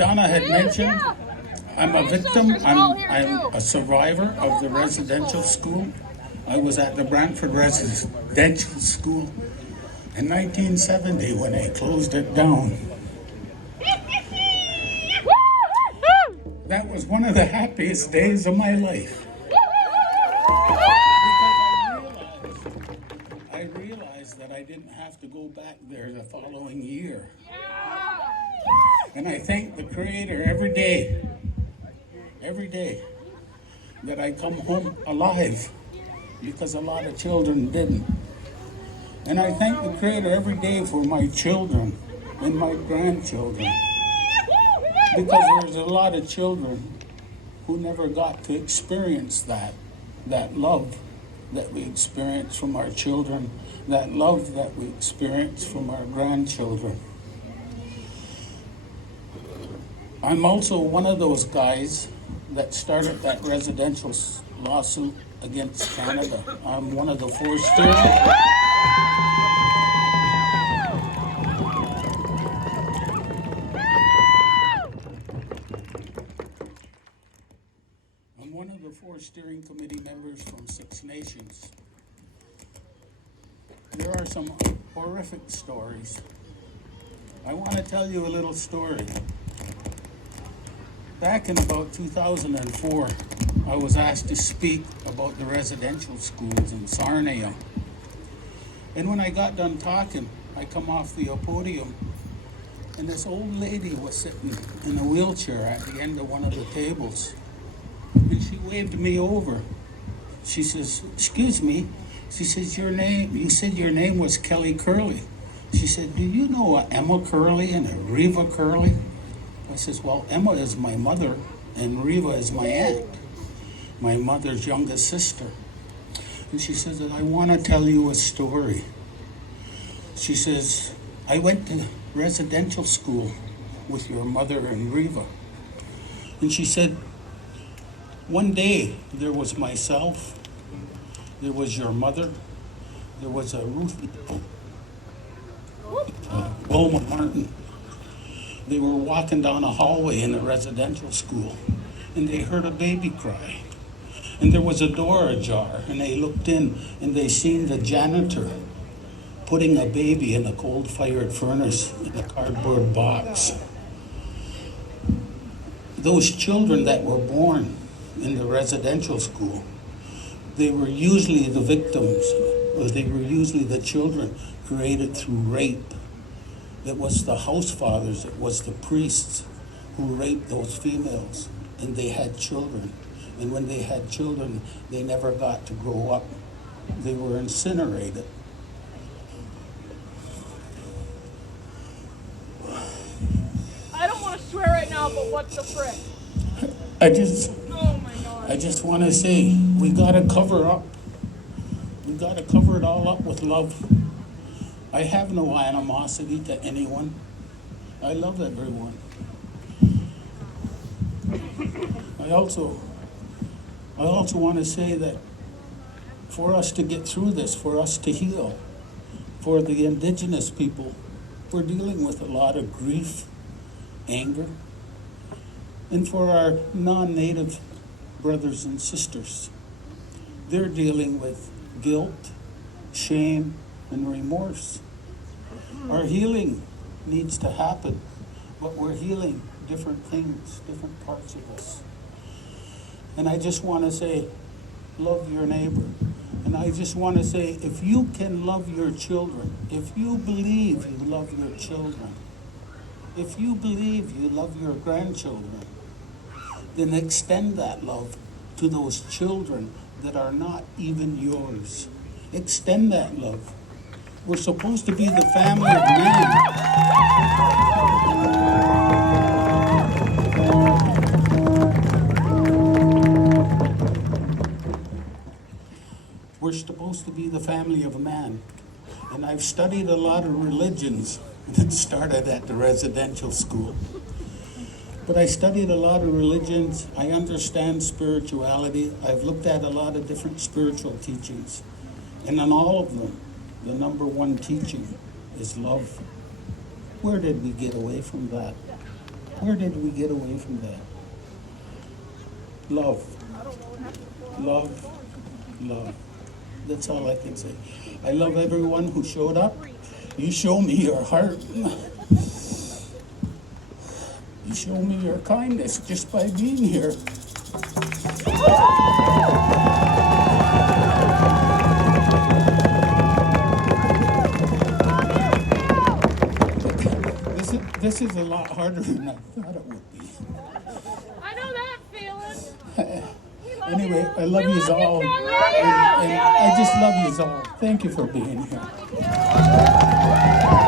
Donna had mentioned, I'm a victim, I'm a survivor of the residential school. I was at the Brantford Residential School in 1970 when they closed it down. That was one of the happiest days of my life. I realized that I didn't have to go back there the following year. And I thank the Creator every day that I come home alive, because a lot of children didn't. And I thank the Creator every day for my children and my grandchildren, because there's a lot of children who never got to experience that love that we experience from our children, that love that we experience from our grandchildren. I'm also one of those guys that started that residential lawsuit against Canada. I'm one of the four steering. I'm one of the four steering committee members from 6 Nations. There are some horrific stories. I want to tell you a little story. Back in about 2004, I was asked to speak about the residential schools in Sarnia. And when I got done talking, I come off the podium, and this old lady was sitting in a wheelchair at the end of one of the tables. And she waved me over. She says, "Excuse me." She says, you said your name was Kelly Curley. She said, "Do you know a Emma Curley and a Reva Curley?" I says, "Well, Emma is my mother and Reva is my aunt, my mother's youngest sister." And she says, "I want to tell you a story." She says, "I went to residential school with your mother and Reva." And she said, "One day there was myself, there was your mother, there was a Ruthie, Bowma Martin. They were walking down a hallway in a residential school, and they heard a baby cry. And there was a door ajar, and they looked in, and they seen the janitor putting a baby in a coal-fired furnace in a cardboard box. Those children that were born in the residential school, they were usually the victims, or they were usually the children created through rape. It was the house fathers, it was the priests who raped those females, and they had children. And when they had children, they never got to grow up. They were incinerated. I don't want to swear right now, but what the frick? Oh my God. I just want to say, we got to cover up. We got to cover it all up with love. I have no animosity to anyone. I love everyone. I also want to say that for us to get through this, for us to heal, for the Indigenous people, we're dealing with a lot of grief, anger, and for our non-Native brothers and sisters, they're dealing with guilt, shame, and remorse. Our healing needs to happen, but we're healing different things, different parts of us. And I just want to say, love your neighbor. And I just want to say, if you can love your children, if you believe you love your children, if you believe you love your grandchildren, then extend that love to those children that are not even yours. Extend that love. We're supposed to be the family of man. We're supposed to be the family of man. And I've studied a lot of religions that started at the residential school. But I studied a lot of religions. I understand spirituality. I've looked at a lot of different spiritual teachings. And in all of them, the number one teaching is love. Where did we get away from that? Where did we get away from that? Love. Love. Love. That's all I can say. I love everyone who showed up. You show me your heart. You show me your kindness just by being here. This is a lot harder than I thought it would be. I know that feeling. Anyway, I love you all. Ken. And I just love you all. Thank you for being here.